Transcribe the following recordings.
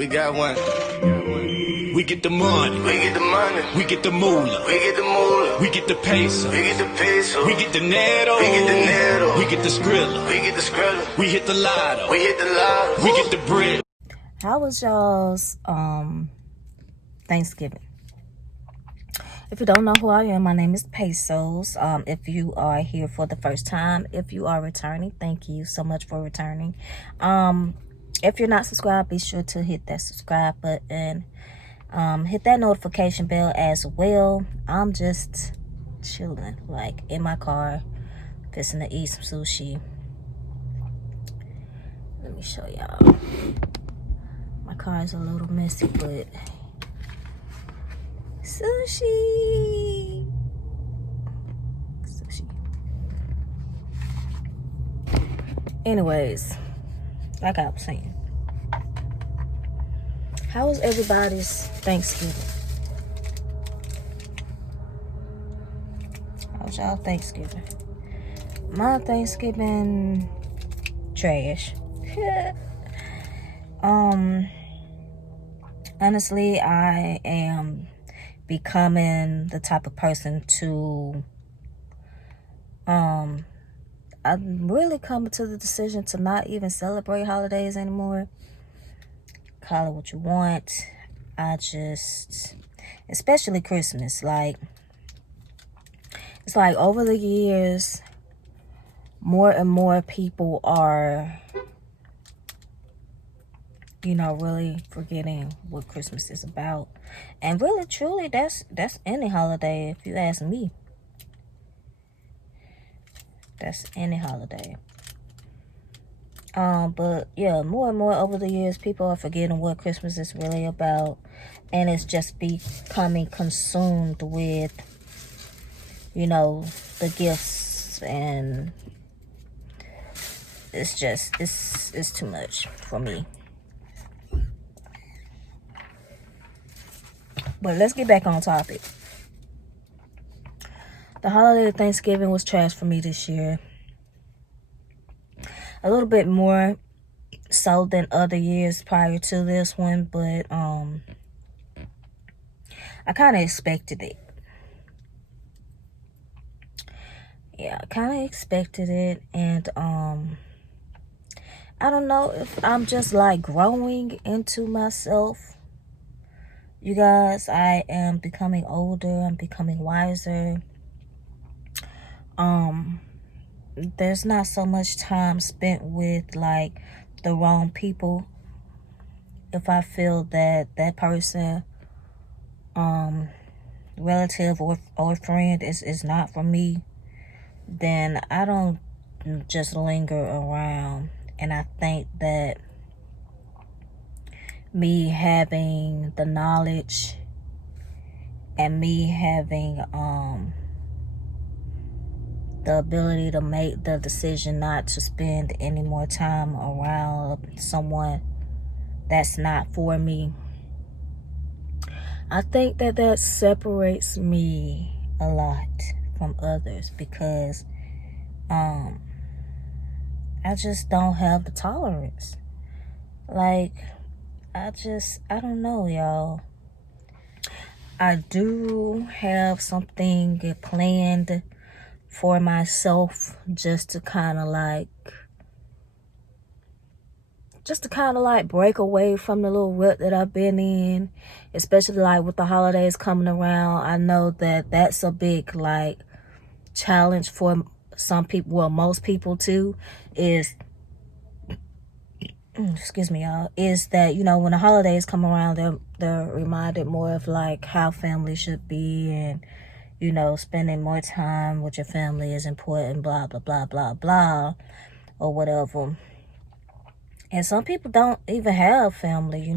We got one. We get the money. We get the money. We get the moolah. We get the moolah. We get the peso. We get the peso. We get the netto. We get the netto. We get the skrilla. We get the skrilla. We hit the lotto. We hit the lotto. We get the bread. How was y'all's Thanksgiving? If you don't know who I am, my name is Pesos. If you are here for the first time, if you are returning, thank you so much for returning. If you're not subscribed, be sure to hit that subscribe button. Hit that notification bell as well. I'm just chilling, like in my car, fixing to eat some sushi. Let me show y'all. My car is a little messy, but sushi. Anyways, like I was saying, how was everybody's Thanksgiving? How was y'all Thanksgiving? My Thanksgiving, trash. Honestly, I am becoming the type of person to I'm really coming to the decision to not even celebrate holidays anymore. Call it what you want. Especially Christmas, it's like over the years, more and more people are, really forgetting what Christmas is about. And really, truly, that's any holiday, if you ask me. That's any holiday. But yeah, more and more over the years, people are forgetting what Christmas is really about. And it's just becoming consumed with, the gifts. And it's too much for me. But let's get back on topic. The holiday of Thanksgiving was trash for me this year. A little bit more so than other years prior to this one, but I kind of expected it. Yeah, I kind of expected it, and I don't know if I'm just like growing into myself. You guys, I am becoming older. I'm becoming wiser. There's not so much time spent with like the wrong people. If I feel that that person, relative or friend is not for me, then I don't just linger around. And I think that me having the knowledge and me having the ability to make the decision not to spend any more time around someone that's not for me, I think that separates me a lot from others, because I just don't have the tolerance. Like, I don't know, y'all. I do have something planned for myself, just to kind of like break away from the little rut that I've been in, especially like with the holidays coming around. I know that that's a big like challenge for some people, well, most people too, is excuse me, y'all, is that, when the holidays come around, they're reminded more of like how family should be, and spending more time with your family is important, blah, blah, blah, blah, blah, or whatever. And some people don't even have family,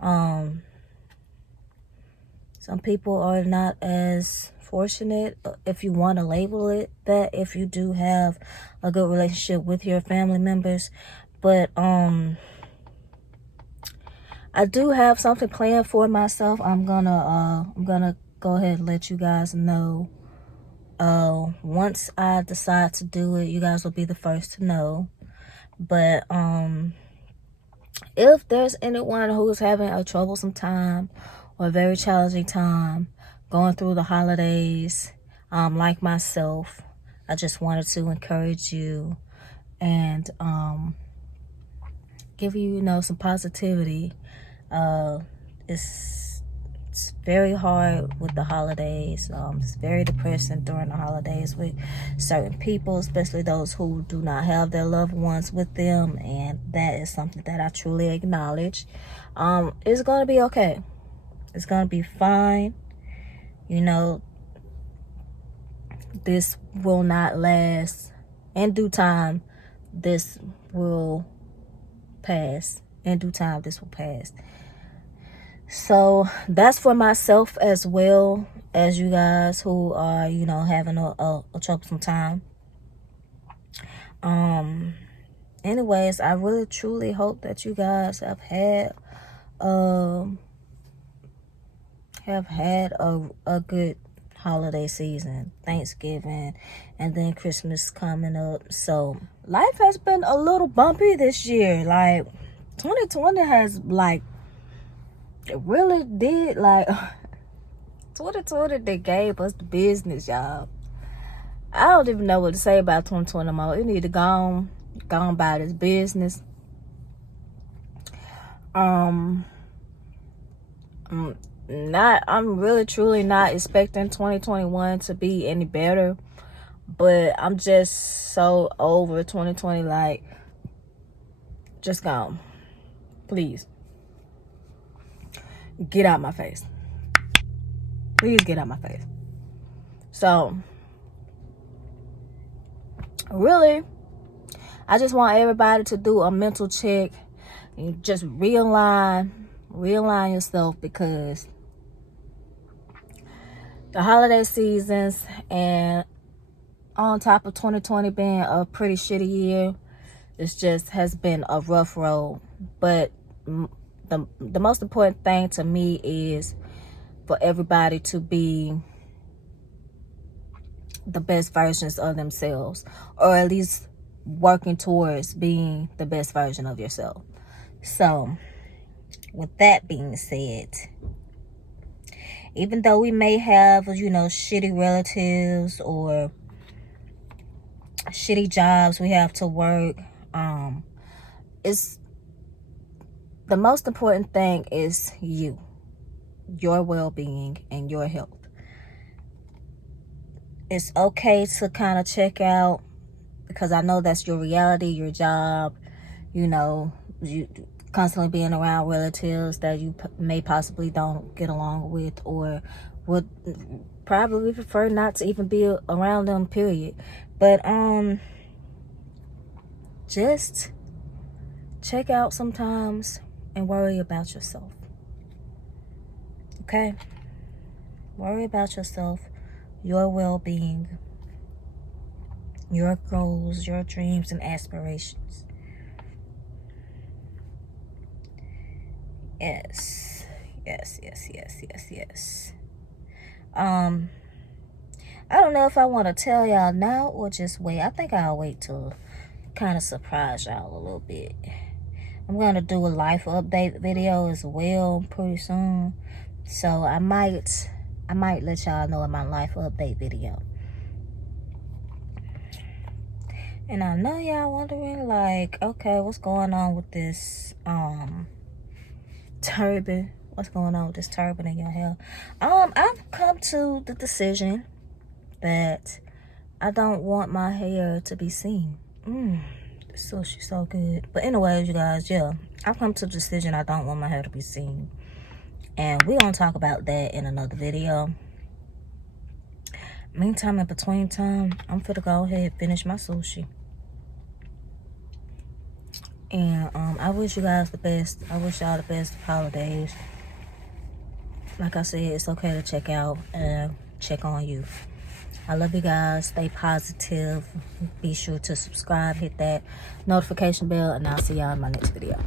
Some people are not as fortunate, if you want to label it that, if you do have a good relationship with your family members. But I do have something planned for myself. I'm gonna go ahead and let you guys know. Once I decide to do it, you guys will be the first to know. But if there's anyone who's having a troublesome time or a very challenging time going through the holidays, like myself, I just wanted to encourage you and give you, some positivity. It's very hard with the holidays. It's very depressing during the holidays with certain people, especially those who do not have their loved ones with them, and that is something that I truly acknowledge. It's gonna be okay. It's gonna be fine. This will not last. In due time, this will pass. In due time, this will pass. So that's for myself as well as you guys who are, having a troublesome time. Anyways, I really truly hope that you guys have had a good holiday season, Thanksgiving, and then Christmas coming up. So life has been a little bumpy this year. Like 2020 has it really did 2020 they gave us the business, y'all. I don't even know what to say about 2020 more. It need to go on by this business. I'm really truly not expecting 2021 to be any better, but I'm just so over 2020. Like, just gone. Please get out my face. Please get out my face. So really, I just want everybody to do a mental check and just realign yourself, because the holiday seasons, and on top of 2020 being a pretty shitty year, it just has been a rough road. But the most important thing to me is for everybody to be the best versions of themselves, or at least working towards being the best version of yourself. So with that being said, even though we may have, shitty relatives or shitty jobs we have to work, it's the most important thing is your well-being and your health. It's okay to kind of check out, because I know that's your reality, your job, you constantly being around relatives that you may possibly don't get along with, or would probably prefer not to even be around them, period. But just check out sometimes and worry about yourself. Okay? Worry about yourself, your well-being, your goals, your dreams and aspirations. Yes. I don't know if I want to tell y'all now or just wait. I think I'll wait till kind of surprise y'all a little bit. I'm going to do a life update video as well pretty soon. So I might let y'all know in my life update video. And I know y'all wondering, like, okay, what's going on with this turban? What's going on with this turban in your hair? I've come to the decision that I don't want my hair to be seen. This sushi's so good. But anyways, you guys, yeah, I've come to the decision I don't want my hair to be seen. And we're going to talk about that in another video. Meantime, in between time, I'm finna go ahead and finish my sushi. And I wish you guys the best. I wish y'all the best holidays. Like I said, it's okay to check out and check on you. I love you guys. Stay positive. Be sure to subscribe, hit that notification bell, and I'll see y'all in my next video.